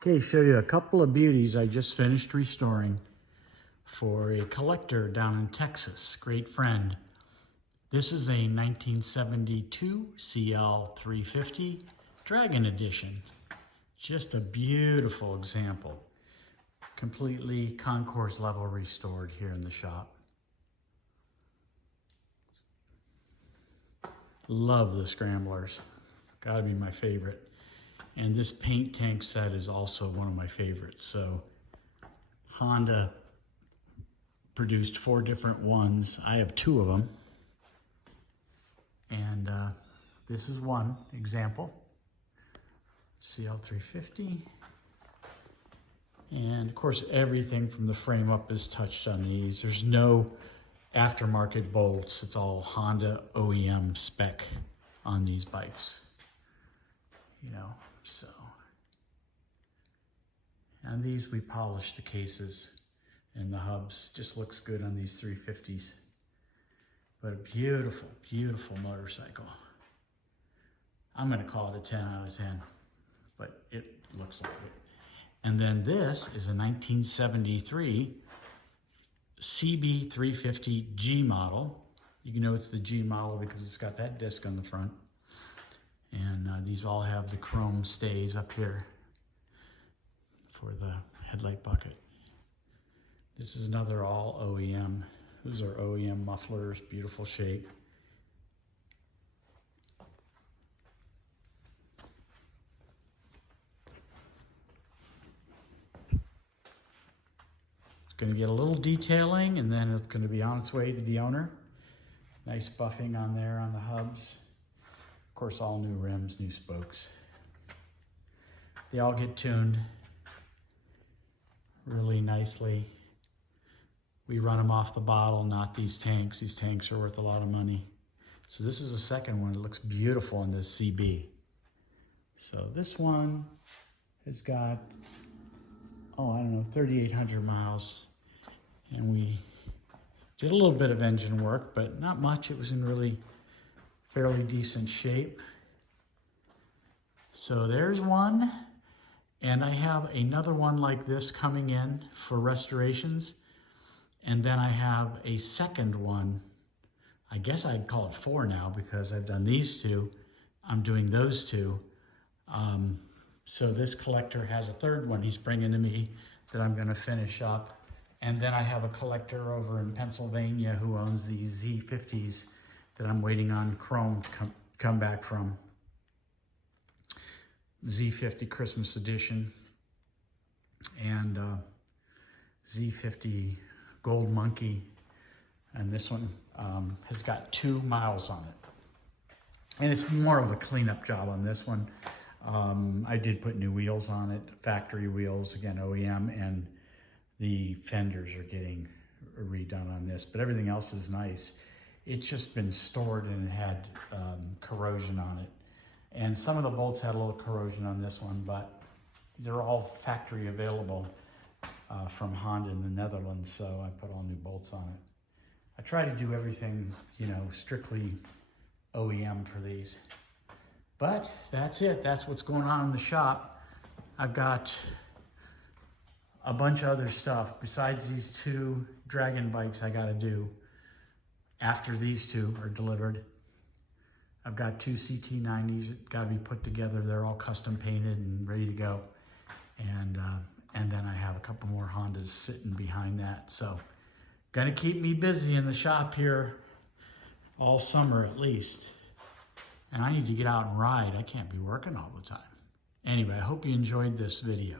Okay, show you a couple of beauties I just finished restoring for a collector down in Texas, great friend. This is a 1972 CL350 Dragon edition. Just a beautiful example. Completely concourse level restored here in the shop. Love the scramblers. Gotta be my favorite. And this paint tank set is also one of my favorites. So Honda produced 4 different ones. I have 2 of them. And this is one example. CL350. And of course, everything from the frame up is touched on these. There's no aftermarket bolts. It's all Honda OEM spec on these bikes. You know, so. And these, we polished the cases and the hubs. Just looks good on these 350s. But a beautiful, beautiful motorcycle. I'm gonna call it a 10 out of 10, but it looks like it. And then this is a 1973 CB350G model. You know it's the G model because it's got that disc on the front. And these all have the chrome stays up here for the headlight bucket. This is another all OEM. Those are OEM mufflers, beautiful shape. It's going to get a little detailing and then it's going to be on its way to the owner. Nice buffing on there on the hubs. Of course, all new rims, new spokes. They all get tuned really nicely. We run them off the bottle, not these tanks. These tanks are worth a lot of money. So this is the second one. It looks beautiful in this CB. So this one has got, oh, I don't know, 3,800 miles. And we did a little bit of engine work, but not much. It was in really fairly decent shape. So there's one. And I have another one like this coming in for restorations. And then I have a second one. I guess I'd call it 4 now because I've done these 2. I'm doing those 2. So this collector has a third one he's bringing to me that I'm going to finish up. And then I have a collector over in Pennsylvania who owns these Z50s that I'm waiting on chrome to come back from. Z50 Christmas edition and Z50 Gold Monkey, and this one has got 2 miles on it. And it's more of a cleanup job on this one. I did put new wheels on it, factory wheels, again OEM, and the fenders are getting redone on this, but everything else is nice. It's just been stored and it had corrosion on it. And some of the bolts had a little corrosion on this one, but they're all factory available from Honda in the Netherlands, so I put all new bolts on it. I try to do everything, you know, strictly OEM for these. But that's it. That's what's going on in the shop. I've got a bunch of other stuff besides these 2 Dragon bikes I got to do after these 2 are delivered. I've got 2 CT90s that got to be put together. They're all custom painted and ready to go. And then I have a couple more Hondas sitting behind that. So gonna keep me busy in the shop here all summer at least. And I need to get out and ride. I can't be working all the time. Anyway, I hope you enjoyed this video.